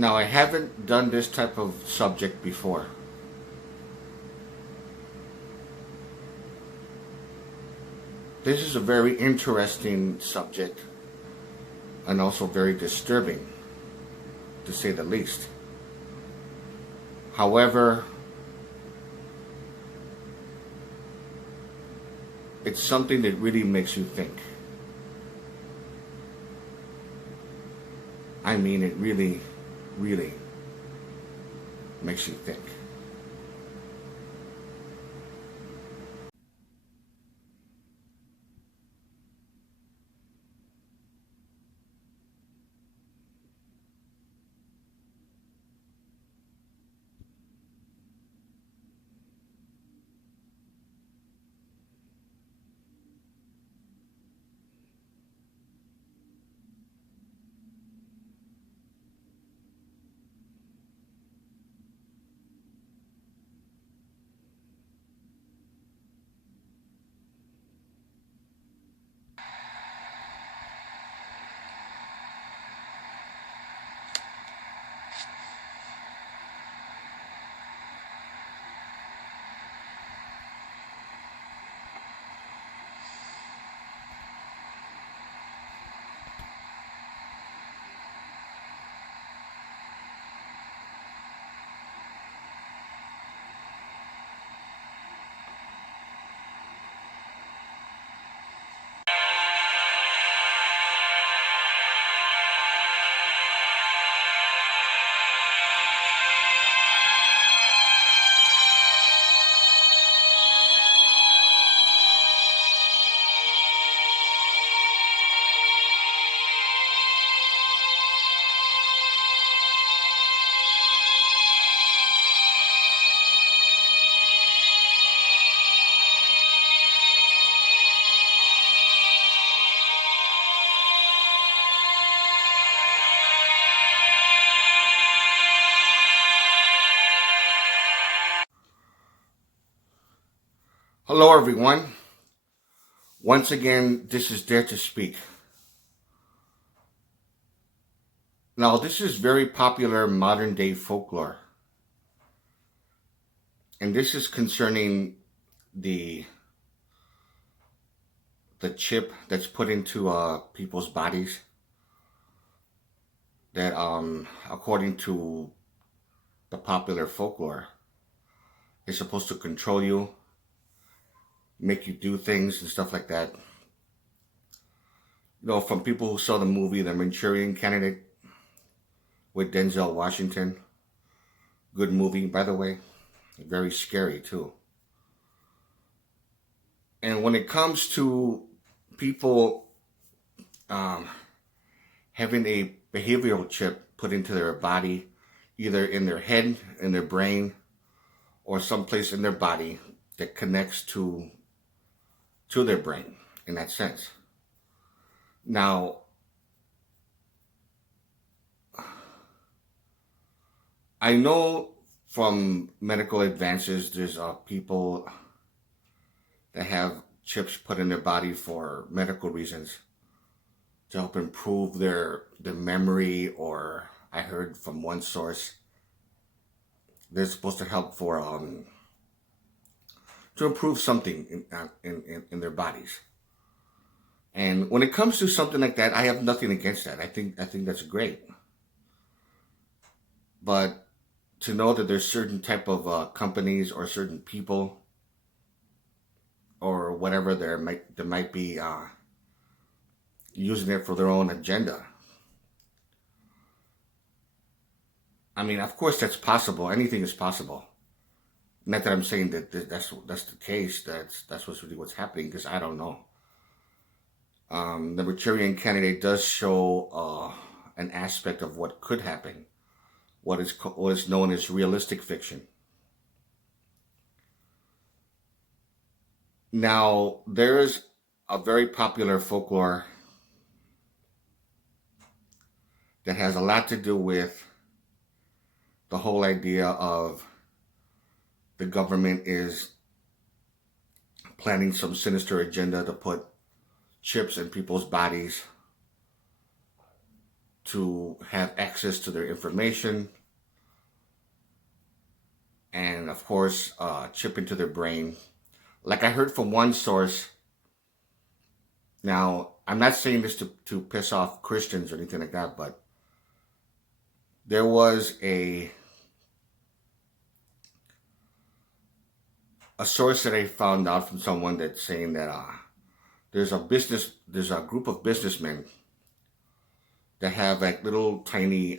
Now, I haven't done this type of subject before. This is a very interesting subject and also very disturbing, to say the least. However, it's something that really makes you think. I mean, it really, really makes you think. Hello, everyone. Once again, this is Dare to Speak. Now, this is very popular modern day folklore. And this is concerning the chip that's put into people's bodies that, according to the popular folklore, is supposed to control you, make you do things and stuff like that. You know, from people who saw the movie The Manchurian Candidate with Denzel Washington. Good movie, by the way. Very scary, too. And when it comes to people having a behavioral chip put into their body, either in their head, in their brain, or someplace in their body that connects to their brain, in that sense. Now, I know from medical advances, there's people that have chips put in their body for medical reasons to help improve their memory, or I heard from one source they're supposed to help for to improve something in their bodies. And when it comes to something like that, I have nothing against that. I think that's great. But to know that there's certain type of companies or certain people or whatever there might be using it for their own agenda. I mean, of course that's possible. Anything is possible. Not that I'm saying that that's the case. That's what's happening, because I don't know. The Manchurian Candidate does show an aspect of what could happen, what is known as realistic fiction. Now, there is a very popular folklore that has a lot to do with the whole idea of the government is planning some sinister agenda to put chips in people's bodies to have access to their information, and of course chip into their brain. Like I heard from one source. Now, I'm not saying this to piss off Christians or anything like that, but there was a source that I found out from someone that's saying that there's a group of businessmen that have like little tiny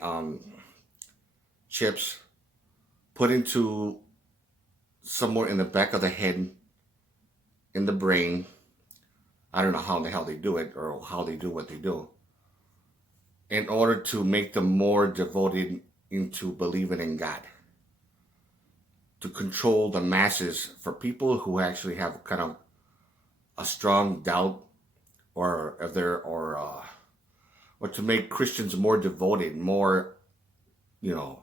chips put into somewhere in the back of the head, in the brain. I don't know how the hell they do it or how they do what they do, in order to make them more devoted into believing in God, to control the masses for people who actually have kind of a strong doubt, or if they're or to make Christians more devoted, more, to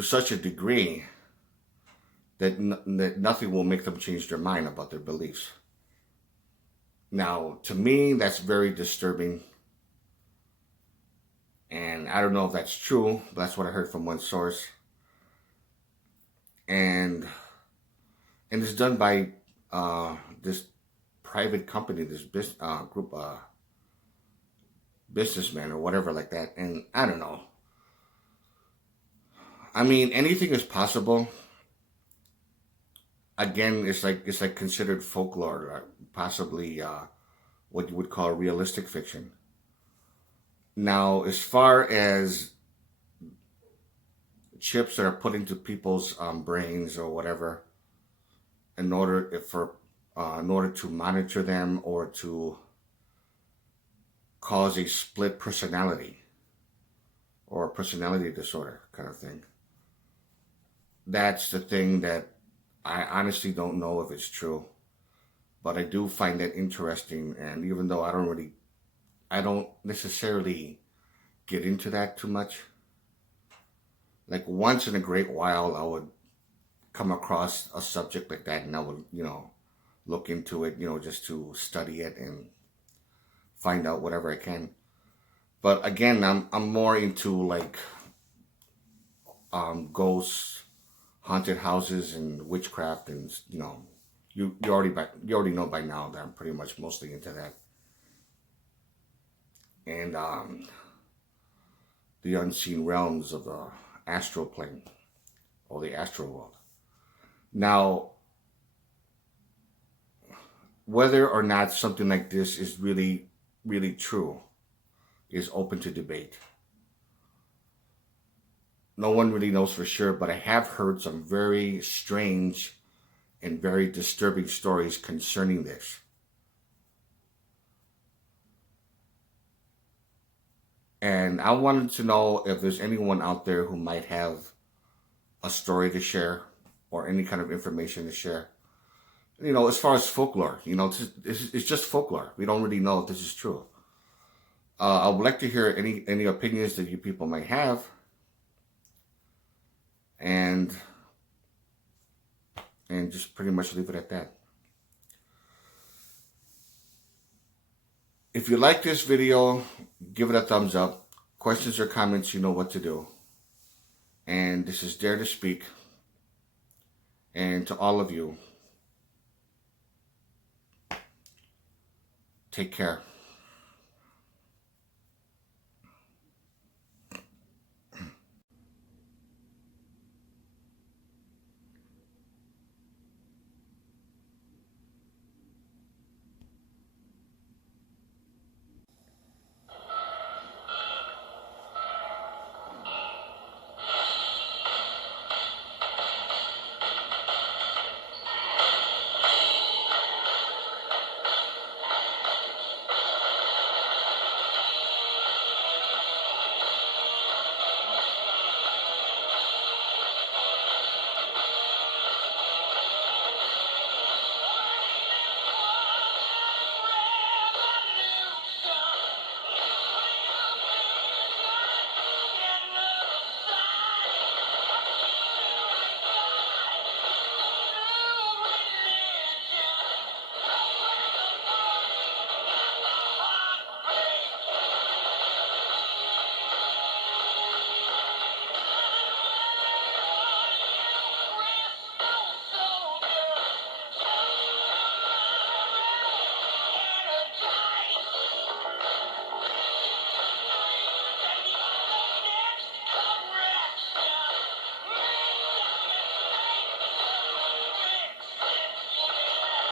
such a degree that that nothing will make them change their mind about their beliefs. Now, to me, that's very disturbing. And I don't know if that's true, but that's what I heard from one source. And it's done by this private company, this group businessmen or whatever like that. And I don't know. I mean, anything is possible. Again, it's like considered folklore, possibly what you would call realistic fiction. Now, as far as chips that are put into people's brains or whatever, in order to monitor them or to cause a split personality or a personality disorder kind of thing. That's the thing that I honestly don't know if it's true, but I do find that interesting. And even though I don't necessarily get into that too much. Like once in a great while, I would come across a subject like that, and I would, look into it, just to study it and find out whatever I can. But again, I'm more into like ghosts, haunted houses, and witchcraft, and you already know by now that I'm pretty much mostly into that. And the unseen realms of the astral plane or the astral world. Now, whether or not something like this is really, really true is open to debate. No one really knows for sure, but I have heard some very strange and very disturbing stories concerning this. And I wanted to know if there's anyone out there who might have a story to share or any kind of information to share. As far as folklore, it's just folklore. We don't really know if this is true. I would like to hear any opinions that you people might have. And just pretty much leave it at that. If you like this video, give it a thumbs up. Questions or comments, you know what to do. And this is Dare to Speak. And to all of you, take care.